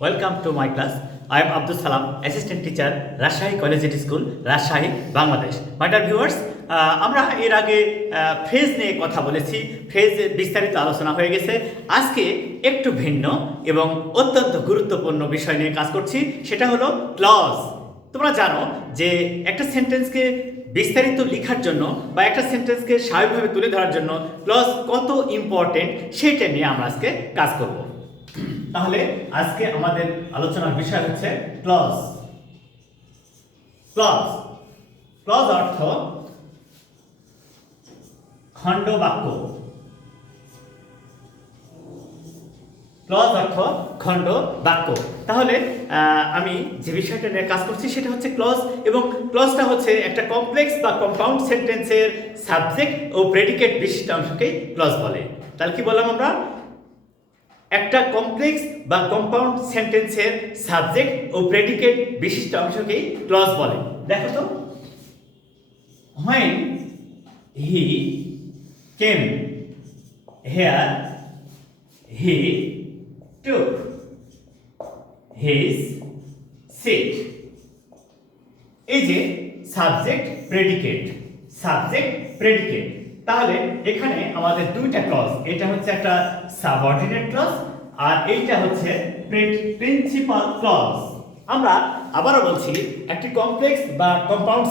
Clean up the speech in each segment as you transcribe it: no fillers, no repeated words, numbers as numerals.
Welcome to my class. I am Abdus Salam, Assistant Teacher, Rajshahi Collegiate School, Rajshahi, Bangladesh. My dear viewers, আমরা এর আগে phrase নিয়ে কথা বলেছি, phrase বিস্তারিত আলোচনা হয়ে গেছে। আজকে একটু ভিন্ন এবং অত্যন্ত গুরুত্বপূর্ণ বিষয় নিয়ে কাজ করছি, সেটা হলো ক্লজ। তোমরা জানো যে একটা সেন্টেন্সকে বিস্তারিত লেখার জন্য বা একটা সেন্টেন্সকে স্বাভাবিকভাবে তুলে ধরার জন্য ক্লজ কত ইম্পর্টেন্ট সেটা নিয়ে আমরা আজকে কাজ করব। তাহলে আজকে আমাদের আলোচনার বিষয় হচ্ছে ক্লজ। ক্লজ ক্লজ অর্থ খণ্ড বাক্য। ক্লজ অর্থ খণ্ড বাক্য। তাহলে আমি যে বিষয়টা নিয়ে কাজ করছি সেটা হচ্ছে ক্লজ, এবং ক্লজটা হচ্ছে একটা কমপ্লেক্স বা কম্পাউন্ড সেন্টেন্সের সাবজেক্ট ও প্রেডিকেট বিশিষ্ট অংশকেই ক্লজ বলে। তাহলে কি বললাম আমরা? একটা কমপ্লেক্স বা কম্পাউন্ড সেন্টেন্সের সাবজেক্ট ও প্রেডিকেট বিশিষ্ট অংশকেই ক্লজ বলে। দেখো তো, when he came here he took his seat। এই যে সাবজেক্ট প্রেডিকেট, সাবজেক্ট প্রেডিকেট, তাহলে এখানে আমাদের দুইটা ক্লজ, এটা হচ্ছে একটা সাবঅর্ডিনেট ক্লজ আর এইটা হচ্ছে প্রিন্সিপাল ক্লজ। আমরা আবারও বলছি, একটি কমপ্লেক্স বা কম্পাউন্ড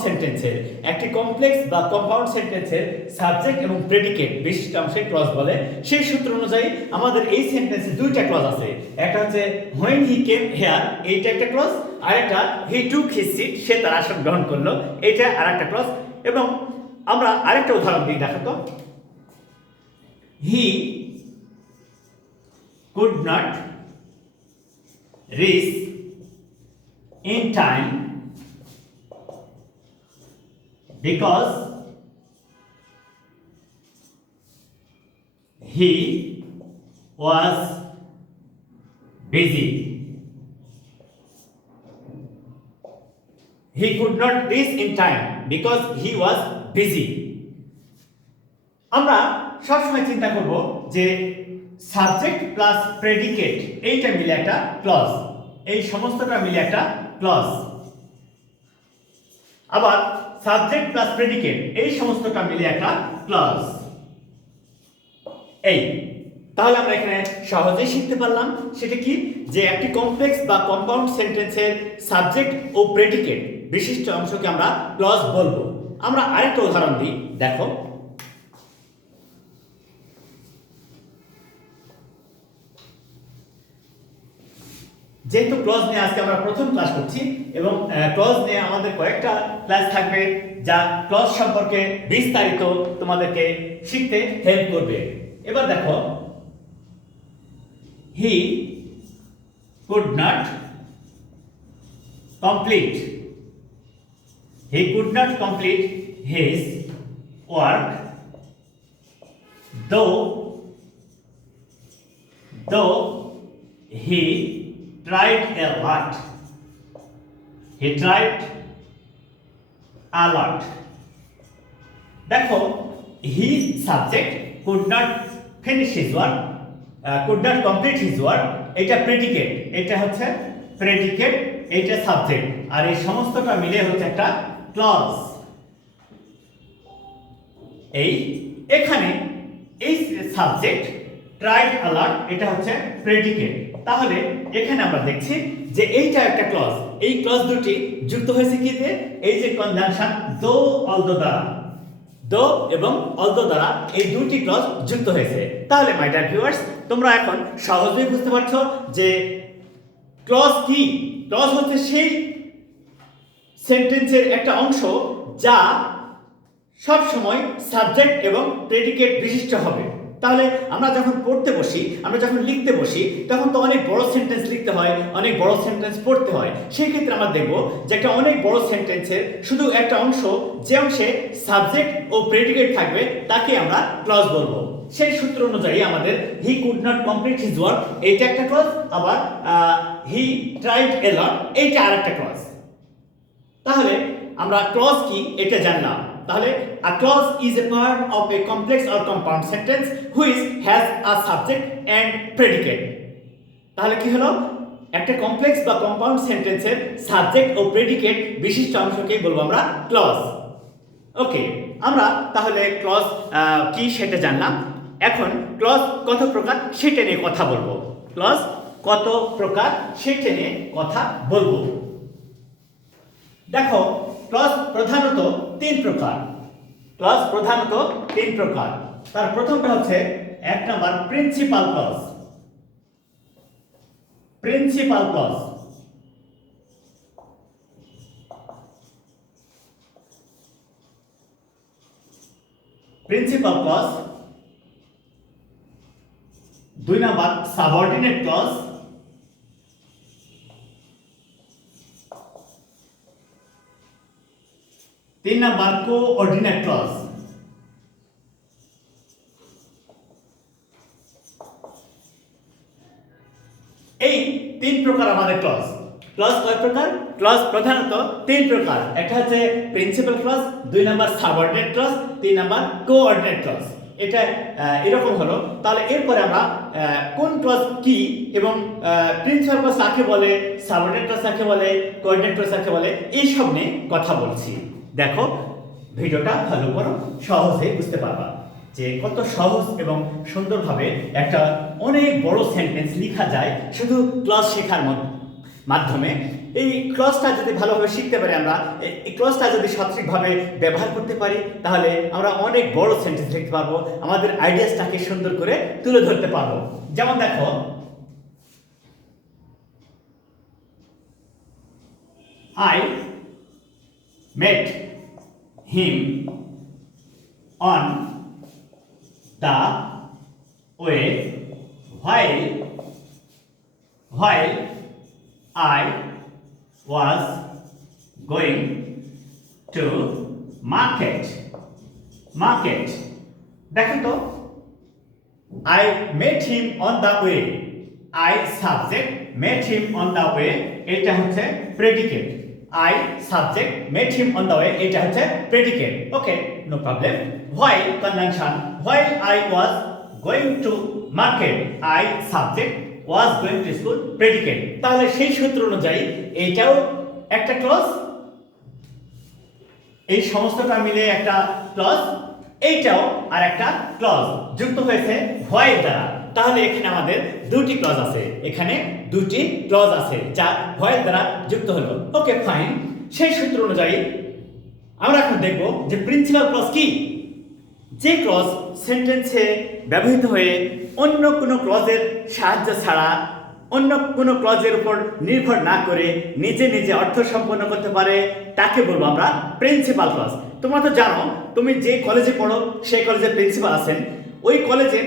সেন্টেন্সের সাবজেক্ট এবং প্রেডিকেট বিশিষ্ট অংশে ক্লজ বলে। সেই সূত্র অনুযায়ী আমাদের এই সেন্টেন্সে দুইটা ক্লজ আছে। একটা হচ্ছে when he came here, এইটা একটা ক্লজ, আর একটা he took his seat, সে তার আসন গ্রহণ করলো, এইটা আরেকটা ক্লজ। এবং আমরা আরেকটা উদাহরণ দিই, দেখো তো, he could not reach in time because he was busy। He could not reach in time because he was busy। আমরা সবসময় চিন্তা করব যে সাবজেক্ট প্লাস প্রেডিকেট এইটা মিলে একটা ক্লজ, এই সমস্তটা মিলে একটা ক্লজ। আবার সাবজেক্ট প্লাস প্রেডিকেট এই সমস্তটা মিলে একটা ক্লজ। এই তাহলে আমরা এখানে সহজেই শিখতে পারলাম সেটা কি, যে একটি কমপ্লেক্স বা কম্পাউন্ড সেন্টেন্সের সাবজেক্ট ও প্রেডিকেট বিশিষ্ট অংশকে আমরা ক্লজ বলবো। আমরা আরেকটা উদাহরণ দিই, দেখো, যেহেতু ক্লজ নিয়ে আজকে আমরা প্রথম ক্লাস করছি এবং ক্লজ নিয়ে আমাদের কয়েকটা ক্লাস থাকবে যা ক্লজ সম্পর্কে বিস্তারিত তোমাদেরকে শিখতে হেল্প করবে। এবার দেখো, he could not complete his work though he tried a lot। দেখো, he subject could not finish his work, could not complete his work, এটা প্রেডিকেট, এটা হচ্ছে প্রেডিকেট, এটা সাবজেক্ট, আর এই সমস্তটা মিলে হচ্ছে একটা ক্লজ। এখানে এই সাবজেক্ট ট্রাইড আ লট, এটা হচ্ছে প্রেডিকেট। তাহলে এখানে আমরা দেখছি যে এইটা একটা ক্লজ। এই ক্লজ দুটি যুক্ত হয়েছে কি দিয়ে? এই যে কনজাংশন দো অলদো দ্বারা, দো এবং অলদো দ্বারা এই দুটি ক্লজ যুক্ত হয়েছে। তাহলে মাই ডিয়ার ভিউয়ার্স, তোমরা এখন সহজেই বুঝতে পারছো যে ক্লজ কি। ক্লজ হচ্ছে সেই সেন্টেন্সের একটা অংশ যা সব সময় সাবজেক্ট এবং প্রেডিকেট বিশিষ্ট হবে। তাহলে আমরা যখন পড়তে বসি, আমরা যখন লিখতে বসি, তখন তো অনেক বড় সেন্টেন্স লিখতে হয়, অনেক বড় সেন্টেন্স পড়তে হয়। সেই ক্ষেত্রে আমরা দেখব যে একটা অনেক বড় সেন্টেন্সের শুধু একটা অংশ, যে অংশে সাবজেক্ট ও প্রেডিকেট থাকবে, তাকে আমরা ক্লজ বলবো। সেই সূত্র অনুযায়ী আমাদের he could not complete his work, এইটা একটা ক্লজ। আবার হি ট্রাইড এ লট, এইটা আরেকটা ক্লজ। তাহলে আমরা ক্লজ কি এটা জানলাম। তাহলে a clause is a part of a complex or compound sentence which has a subject and predicate। তাহলে কি হলো? একটা কমপ্লেক্স বা কম্পাউন্ড সেন্টেন্সের সাবজেক্ট ও প্রেডিকেট বিশিষ্ট অংশকে বলবো আমরা ক্লজ। ওকে, আমরা তাহলে ক্লজ কি সেটা জানলাম। এখন ক্লজ কত প্রকার সেটা নিয়ে কথা বলবো। ক্লজ কত প্রকার সেটা নিয়ে কথা বলবো। দেখো, ক্লজ প্রধানত তিন প্রকার। ক্লজ প্রধানত তিন প্রকার। তার প্রথমটা হচ্ছে এক number principal clause. Principal clause. Principal clause. দুই নাম্বার সাবঅর্ডিনেট ক্লজ। তিন নাম্বার কোঅর্ডিনেট ক্লজ। এই তিন প্রকার আমাদের ক্লজ। ক্লজ কয় প্রকার? ক্লজ প্রধানত তিন প্রকার। একটা হচ্ছে প্রিন্সিপাল ক্লজ, দুই নাম্বার সাবঅর্ডিনেট ক্লজ, তিন নাম্বার কোঅর্ডিনেট ক্লজ। এটা এরকম হলো। তাহলে এরপরে আমরা কোন ক্লজ কি এবং প্রিন্সিপাল ক্লজ কাকে বলে, সাবঅর্ডিনেট ক্লজ কাকে বলে, কোঅর্ডিনেট ক্লজ কাকে বলে, এই সব নিয়ে কথা বলছি। দেখো, ভিডিওটা ভালো করো, সহজেই বুঝতে পারবা যে কত সহজ এবং সুন্দরভাবে একটা অনেক বড় সেন্টেন্স লেখা যায় শুধু ক্লজ শেখার মাধ্যমে। এই ক্লজটা যদি ভালোভাবে শিখতে পারি, আমরা এই ক্লজটা যদি সঠিকভাবে ব্যবহার করতে পারি, তাহলে আমরা অনেক বড় সেন্টেন্স লিখতে পারবো, আমাদের আইডিয়াসটাকে সুন্দর করে তুলে ধরতে পারবো। যেমন দেখো, I met him on the way while I was going to market. দেখো তো, I met him on the way, I subject, met him on the way, এটা হচ্ছে predicate. I subject, met him on the way, এটা হচ্ছে predicate. Okay, no problem. While conjunction, while I was going to market, I subject, was going to school, predicate. তাহলে সেই সূত্র অনুযায়ী এইটাও একটা ক্লজ, এই সমস্তটা মিলে একটা ক্লজ, এইটাও আর একটা ক্লজ যুক্ত হয়েছে হোয়াইল দ্বারা। তাহলে এখানে আমাদের দুটি ক্লজ আছে, এখানে দুটি ক্লজ আছে যা হোয়াইল দ্বারা যুক্ত হলো। ওকে, ফাইন। সেই সূত্র অনুযায়ী আমরা এখন দেখব যে প্রিন্সিপাল ক্লজ কি। যে ক্লজ সেন্টেন্সে ব্যবহৃত হয়ে অন্য কোনো ক্লজের সাহায্য ছাড়া, অন্য কোনো ক্লজের উপর নির্ভর না করে নিজে নিজে অর্থ সম্পন্ন করতে পারে, তাকে বলবো আমরা প্রিন্সিপাল ক্লজ। তোমরা তো জানো, তুমি যে কলেজে পড়ো সেই কলেজের প্রিন্সিপাল আছেন, ওই কলেজের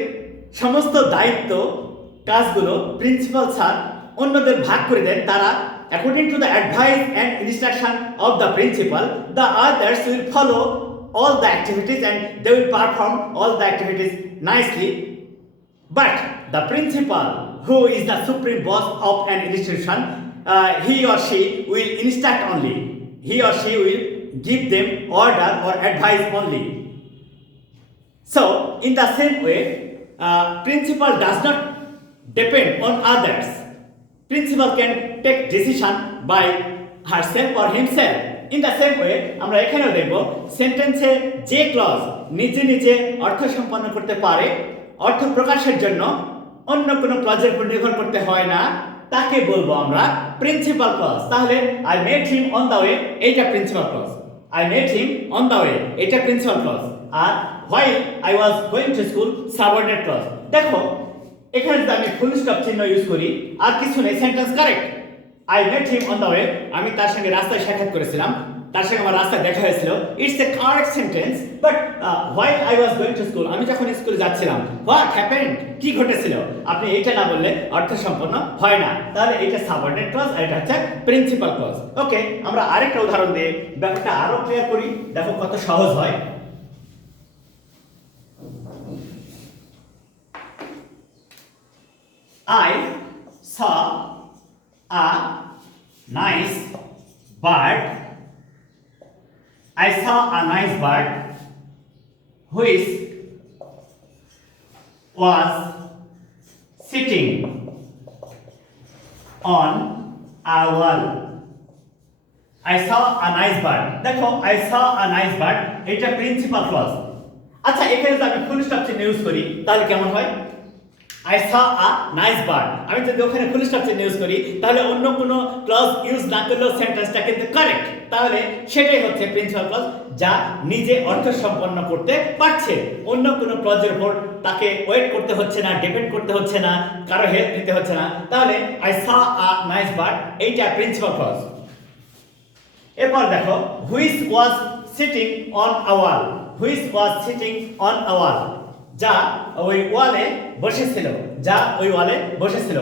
সমস্ত দায়িত্ব কাজগুলো প্রিন্সিপাল স্যার অন্যদের ভাগ করে দেন। তারা according to the advice and instruction of the principal, the others will follow all the activities and they will perform all the activities nicely. But the principal, who is the supreme boss of an institution, he or she will instruct only. He or she will give them order or advice only. So, in the same way, principal does not depend on others. Principal can take decision by herself or himself. In the same way, আমরা এখানেও দেখব সেন্টেন্সে যে clause নিজে নিজে অর্থ সম্পন্ন করতে পারে, অর্থ প্রকাশের জন্য অন্য কোনো ক্লজের উপর নির্ভর করতে হয় না, তাকে বলবো আমরা প্রিন্সিপাল ক্লজ। তাহলে I met him on the way, এইটা principal clause. I met him on the way, এটা প্রিন্সিপাল ক্লজ। আর while I was going to school, subordinate clause. দেখো, এখানে যদি আমি ফুল স্টপ চিহ্ন ইউজ করি আর কিছু নেই, sentence correct. I met him on the way, আমি তার সঙ্গে রাস্তায় সাক্ষাৎ করেছিলাম, তার সঙ্গে আমার রাস্তায় দেখা হয়েছিল। It's a correct sentence. But while I was going to school, আমি যখন স্কুলে যাচ্ছিলাম, what happened, কি ঘটেছিল, আপনি এইটা না বললে অর্থ সম্পন্ন হয় না। তাহলে এটা সাবঅর্ডিনেট ক্লজ আর এটা হচ্ছে প্রিন্সিপাল ক্লজ। ওকে, আমরা আরেকটা উদাহরণ দিয়ে ব্যাপারটা আরো ক্লিয়ার করি, দেখো কত সহজ হয়। I saw a nice bird. I saw a nice bird which was sitting on a wall. I saw a nice bird. দেখো I saw a nice bird এটা প্রিন্সিপাল ক্লজ। আচ্ছা এখানে যদি আমি ফুল স্টপ চিহ্ন ইউজ করি তাহলে কেমন হয়? I saw a nice bird আমি যদি ওখানে ফুল স্টপ চিহ্ন ইউজ করি তাহলে অন্য কোনো ক্লজ ইউজ না করলেও সেন্টেন্সটা কিন্তু কারেক্ট। তাহলে সেটাই হচ্ছে প্রিন্সিপাল ক্লজ যা নিজে অর্থ সম্পন্ন করতে পারছে, অন্য কোনো ক্লজের উপর তাকে ওয়েট করতে হচ্ছে না, ডিপেন্ড করতে হচ্ছে না, কারো হেল্প নিতে হচ্ছে না। তাহলে I saw a nice bird এইটা প্রিন্সিপাল ক্লজ। এরপর দেখো which was sitting on a wall, which was sitting on a wall যা ওই ওয়ালে বসেছিল, যা ওই ওয়ালে বসেছিল।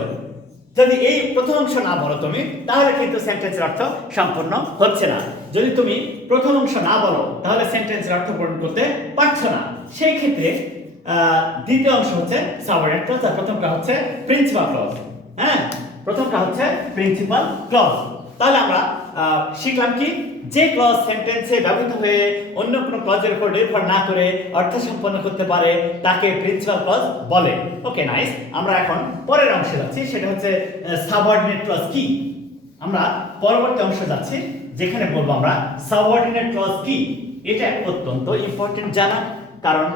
যদি এই প্রথম অংশ না বলো তুমি তাহলে কিন্তু সেন্টেন্সের অর্থ সম্পূর্ণ হচ্ছে না। যদি তুমি প্রথম অংশ না বলো তাহলে সেন্টেন্সের অর্থ পূরণ করতে পারছো না। সেই ক্ষেত্রে দ্বিতীয় অংশ হচ্ছে সাবঅর্ডিনেট ক্লজ আর প্রথমটা হচ্ছে প্রিন্সিপাল ক্লজ। হ্যাঁ, প্রথমটা হচ্ছে প্রিন্সিপাল ক্লজ। তাহলে আমরা শিখলাম কি, যে ক্লজ সেন্টেন্সে ব্যবহৃত হয়ে অন্য কোনো ক্লজের উপর নির্ভর না করে অর্থ সম্পন্ন করতে পারে তাকে প্রিন্সিপাল ক্লজ বলে। Okay nice. আমরা এখন পরের অংশে যাচ্ছি, সেটা হচ্ছে সাবঅর্ডিনেট ক্লজ কি। আমরা পরবর্তী অংশে যাচ্ছি যেখানে বলবো আমরা সাবঅর্ডিনেট ক্লজ কি। এটা অত্যন্ত ইম্পর্টেন্ট জানা, কারণ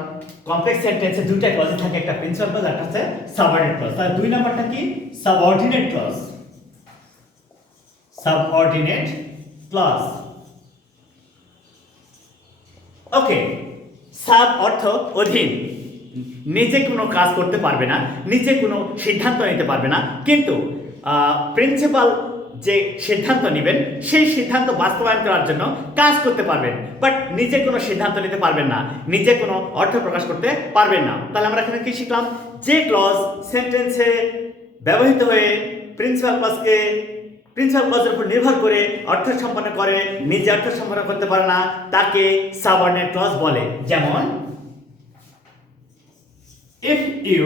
কমপ্লেক্স সেন্টেন্সে দুইটা ক্লজ থাকে, একটা প্রিন্সিপাল ক্লজ আর একটা হচ্ছে সাবঅর্ডিনেট ক্লজ। তাহলে দুই নাম্বারটা কি? Subordinate clause. Subordinate clause. Okay, sub অর্থ অধীন, নিজে কোনো কাজ করতে পারবে না, নিজে কোনো সিদ্ধান্ত নিতে পারবে না, কিন্তু প্রিন্সিপাল যে সিদ্ধান্ত নেবেন সেই সিদ্ধান্ত বাস্তবায়ন করার জন্য কাজ করতে পারবেন, বাট নিজে কোনো সিদ্ধান্ত নিতে পারবেন না, নিজে কোনো অর্থ প্রকাশ করতে পারবেন না। তাহলে আমরা এখানে কি শিখলাম? যে ক্লজ সেন্টেন্সে ব্যবহৃত হয়ে প্রিন্সিপাল ক্লজের উপর নির্ভর করে অর্থ সম্পন্ন করে, নিজে অর্থ সম্পন্ন করতে পারে না, তাকে সাবঅর্ডিনেট ক্লজ বলে। যেমন if you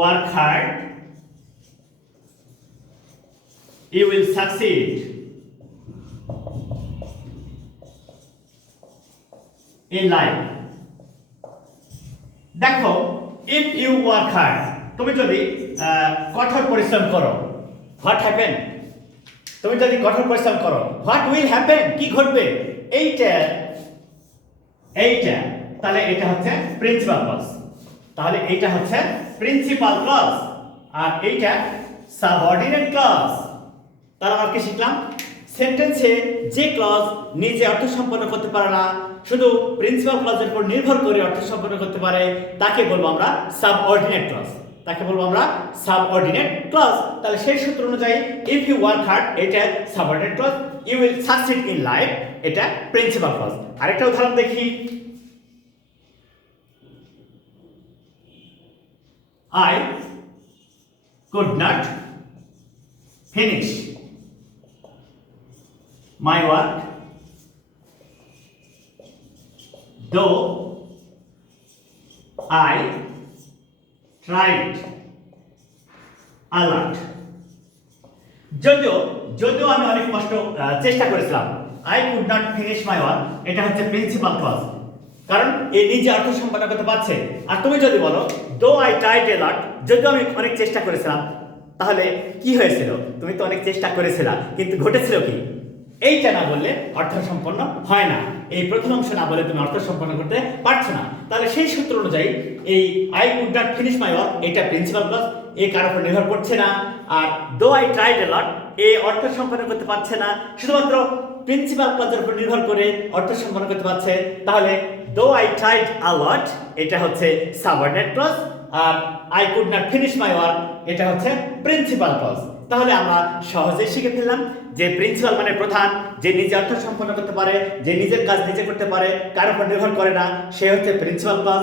work hard you will succeed, in life। দেখো if you work hard তুমি যদি কঠোর পরিশ্রম করো, what happen? তুমি যদি কঠোর পরিশ্রম করো what will happen? কি ঘটবে? এইটা তাহলে এটা হচ্ছে প্রিন্সিপাল ক্লজ। তাহলে এইটা হচ্ছে প্রিন্সিপাল ক্লজ আর এইটা সাবঅর্ডিনেট ক্লজ। তাহলে আমরা কি শিখলাম? সেন্টেন্সে যে ক্লজ নিজে অর্থ সম্পন্ন করতে পারে না, শুধু প্রিন্সিপাল ক্লজের উপর নির্ভর করে অর্থ সম্পন্ন করতে পারে, তাকে বলবো আমরা সাবঅর্ডিনেট ক্লজ। তাকে বলবো আমরা সাবঅর্ডিনেট ক্লজ। তাহলে সেই সূত্র অনুযায়ী ইফ ইউ ওয়ার্ক হার্ড এটা subordinate clause, you will succeed in life এটা প্রিন্সিপাল ক্লজ। আরেকটা উদাহরণ দেখি। I could not finish my work though I tried a lot। যদিও আমি অনেক কষ্ট চেষ্টা করেছিলাম, I could not finish my work এটা হচ্ছে প্রিন্সিপাল ক্লজ, কারণ এই নিজে অর্থ সম্পন্ন করতে পারছে। আর তুমি যদি বলো though I tried a lot যদিও আমি অনেক চেষ্টা করেছিলাম, তাহলে কি হয়েছিল? তুমি তো অনেক চেষ্টা করেছিলা, কিন্তু ঘটেছিল কি? এইটা না বললে অর্থ সম্পন্ন হয় না। এই প্রথম অংশ না বলে তুমি অর্থ সম্পন্ন করতে পারছো না। তাহলে সেই সূত্র অনুযায়ী এই I could not finish my work এটা প্রিন্সিপাল ক্লজ, এ কার উপর নির্ভর করছে না। আর though I tried a lot এ অর্থ সম্পন্ন করতে পারছে না, শুধুমাত্র প্রিন্সিপাল ক্লজের উপর নির্ভর করে অর্থ সম্পন্ন করতে পারছে। তাহলে though I tried a lot এটা হচ্ছে সাবঅর্ডিনেট ক্লজ, আর I could not finish my work এটা হচ্ছে প্রিন্সিপাল ক্লজ। তাহলে আমরা সহজেই শিখে ফেললাম যে প্রিন্সিপাল মানে প্রধান, যে নিজে অর্থ সম্পন্ন করতে পারে, যে নিজের কাজ নিজে করতে পারে, কার উপর নির্ভর করে না, সে হচ্ছে প্রিন্সিপাল ক্লজ।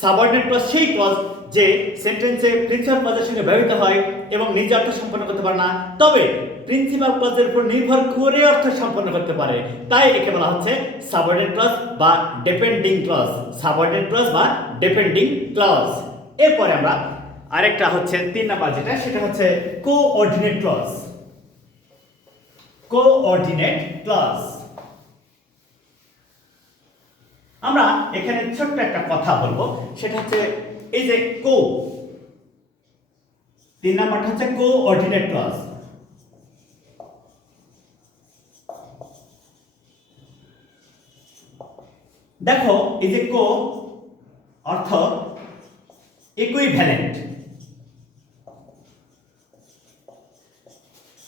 সাবঅর্ডিনেট ক্লজ সেই ক্লজ যে সেন্টেন্সে প্রিন্সিপাল ক্লজের সঙ্গে ব্যবহৃত হয় এবং নিজে অর্থ সম্পন্ন করতে পারে না, তবে প্রিন্সিপাল ক্লজের উপর নির্ভর করে অর্থ সম্পন্ন করতে পারে, তাই একে বলা হচ্ছে সাবঅর্ডিনেট ক্লজ বা ডিপেন্ডিং ক্লজ। সাবঅর্ডিনেট ক্লজ বা ডিপেন্ডিং ক্লজ। এরপরে আমরা আরেকটা হচ্ছে 3 নাম্বার যেটা, সেটা হচ্ছে কোঅর্ডিনেট ক্লজ। Coordinate clause. আমরা এখানে ছোট্ট একটা কথা বলবো, সেটা হচ্ছে এই যে 3 নাম্বারটা হচ্ছে কোঅর্ডিনেট ক্লজ। দেখো এই যে কো অর্থ ইকুইভ্যালেন্ট,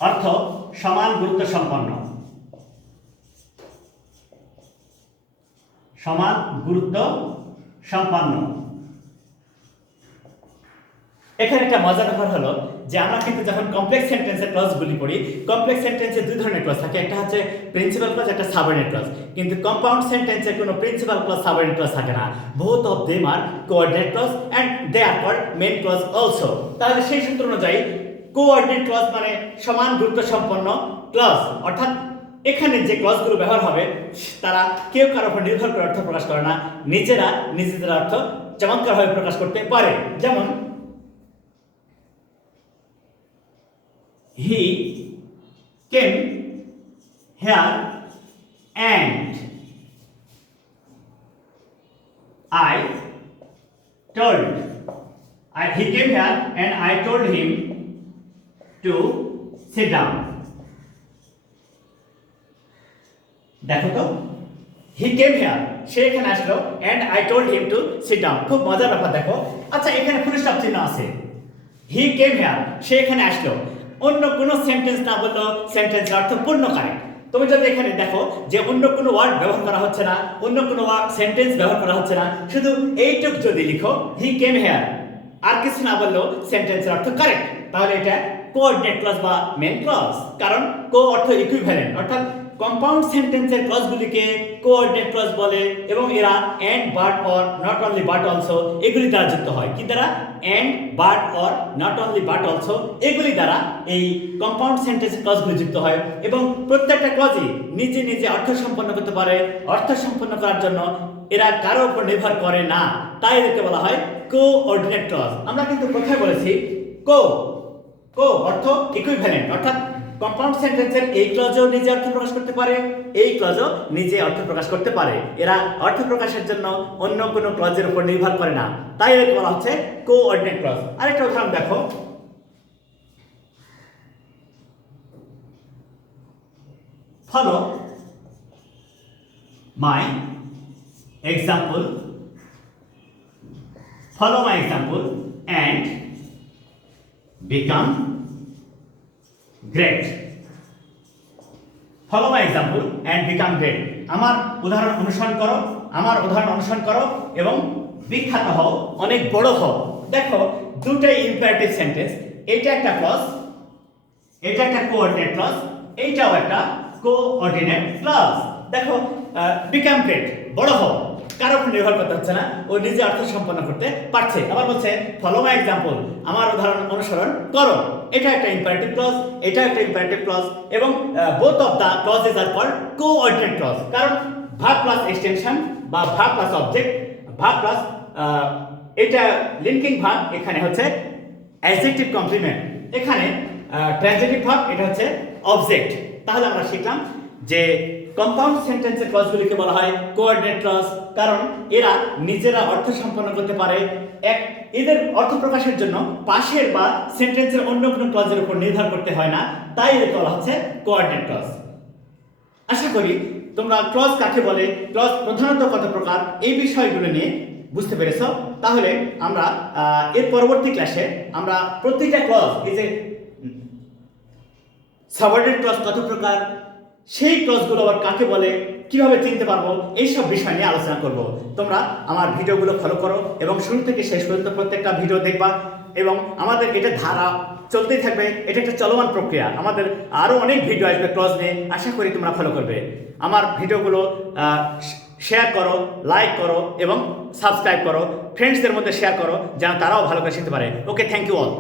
অর্থ সমান গুরুত্ব সম্পন্ন, সমান গুরুত্ব সম্পন্ন। এখানে একটা মজার ব্যাপার হলো যে আমরা কিন্তু যখন কমপ্লেক্স সেন্টেন্সের ক্লজগুলি পড়ি, কমপ্লেক্স সেন্টেন্সে দুই ধরনের ক্লজ থাকে, একটা হচ্ছে প্রিন্সিপাল ক্লজ, একটা সাবঅর্ডিনেট ক্লজ। কিন্তু কম্পাউন্ড সেন্টেন্সে কোনো প্রিন্সিপাল ক্লজ সাবঅর্ডিনেট ক্লজ থাকে না। Both of them are coordinate clause and they are called main clause also. তাহলে সেই সূত্র অনুযায়ী কোঅর্ডিনেট ক্লজ মানে সমান গুরুত্ব সম্পন্ন ক্লজ, অর্থাৎ এখানে যে ক্লজগুলো ব্যবহার হবে তারা কেউ কারোর উপর নির্ভর করে অর্থ প্রকাশ করে না, নিজেরা নিজেদের অর্থ চমৎকারভাবে প্রকাশ করতে পারে। যেমন he came here and he came here and I told him to sit down. দেখো তো, he came here, সে এখানে আসলো, and I told him to sit down। খুব মজার ব্যাপার দেখো। আচ্ছা, এখানে ফুল স্টপ চিহ্ন আছে, he came here, সে এখানে আসলো, অন্য কোনো সেন্টেন্স না বললেও সেন্টেন্সের অর্থ পূর্ণ কারেক্ট। তুমি যদি এখানে দেখো যে অন্য কোনো ওয়ার্ড ব্যবহার করা হচ্ছে না, অন্য কোনো সেন্টেন্স ব্যবহার করা হচ্ছে না, শুধু এইটুক যদি লিখো হি কেম হেয়ার, আর কিছু না বললেও সেন্টেন্সের অর্থ কারেক্ট, তাহলে এটা কোঅর্ডিনেট ক্লজ বা মেইন ক্লজ। কারণ কো অর্থ ইকুইভ্যালেন্ট, অর্থাৎ কম্পাউন্ড সেন্টেন্সের ক্লজগুলিকে কোঅর্ডিনেট ক্লজ বলে এবং এরা and but or not only but also এগুলি দ্বারা যুক্ত হয়। কি দ্বারা? And but or not only but also এগুলি দ্বারা এই কম্পাউন্ড সেন্টেন্সের ক্লজগুলি যুক্ত হয় এবং প্রত্যেকটা ক্লজই নিজে নিজে অর্থ সম্পন্ন করতে পারে। অর্থ সম্পন্ন করার জন্য এরা কারো উপর নির্ভর করে না, তাই এদেরকে বলা হয় কোঅর্ডিনেট ক্লজ। আমরা কিন্তু কোথায় বলেছি কো অর্থ ইকুইভ্যালেন্ট, অর্থাৎ কম্পাউন্ড সেন্টেন্সের এই ক্লজও নিজে অর্থ প্রকাশ করতে পারে, এই ক্লজও নিজে অর্থ প্রকাশ করতে পারে। এরা অর্থ প্রকাশের জন্য অন্য কোনো ক্লজের উপর নির্ভর করে না, তাই এটাকে বলা হচ্ছে কোঅর্ডিনেট ক্লজ। আরেকটা উদাহরণ দেখো, follow my example and become great. Follow my example and become great. আমার উদাহরণ অনুসরণ করো এবং বিখ্যাত হও, অনেক বড় হও। দেখো, দুটাই ইম্পারেটিভ সেন্টেন্স। এটা একটা ক্লজ, এটা একটা কোঅর্ডিনেট ক্লজ, এইটাও একটা কোঅর্ডিনেট ক্লজ। দেখো, বিকাম গ্রেট, বড় হও, কারোর উপর নির্ভর করতে হচ্ছে না, ও নিজে অর্থ সম্পন্ন করতে পারছে। আবার বলছে ফলো মাই এক্সাম্পল, আমার উদাহরণ অনুসরণ করো। এটা একটা ইম্পারেটিভ ক্লজ, এটা একটা ইম্পারেটিভ ক্লজ এবং both of the clauses are called coordinate clause. কারণ ভার্ব প্লাস এক্সটেনশন বা verb plus object, verb plus এটা লিঙ্কিং ভার্ব, এখানে হচ্ছে অ্যাডজেক্টিভ কমপ্লিমেন্ট, এখানে ট্রানজিটিভ ভার্ব, এটা হচ্ছে অবজেক্ট। তাহলে আমরা শিখলাম যে কম্পাউন্ড সেন্টেন্সের ক্লজগুলিকে বলা হয় কোঅর্ডিনেট ক্লজ, কারণ এরা নিজেরা অর্থ সম্পন্ন করতে পারে। এদের অর্থ প্রকাশের জন্য পাশের বা সেন্টেন্সের অন্য কোনো ক্লজের উপর নির্ভর করতে হয় না, তাই এদেরকে বলা হচ্ছে কোঅর্ডিনেট ক্লজ। আশা করি তোমরা ক্লজ কাকে বলে, ক্লজ প্রধানত কত প্রকার, এই বিষয়গুলো নিয়ে বুঝতে পেরেছো। তাহলে আমরা এর পরবর্তী ক্লাসে আমরা প্রতিটা ক্লজ, এই যে সাবঅর্ডিনেট ক্লজ কত প্রকার, সেই ক্লজগুলো আবার কাকে বলে, কিভাবে চিনতে পারবো, এইসব বিষয় নিয়ে আলোচনা করব। তোমরা আমার ভিডিওগুলো ফলো করো এবং শুরু থেকে শেষ পর্যন্ত প্রত্যেকটা ভিডিও দেখবা এবং আমাদের এটা ধারা চলতেই থাকবে। এটা একটা চলমান প্রক্রিয়া, আমাদের আরও অনেক ভিডিও আসবে ক্লজ নিয়ে, আশা করি তোমরা ফলো করবে। আমার ভিডিওগুলো শেয়ার করো, লাইক করো এবং সাবস্ক্রাইব করো, ফ্রেন্ডসদের মধ্যে শেয়ার করো যেন তারাও ভালো করে শিখতে পারে। ওকে, থ্যাংক ইউ অল।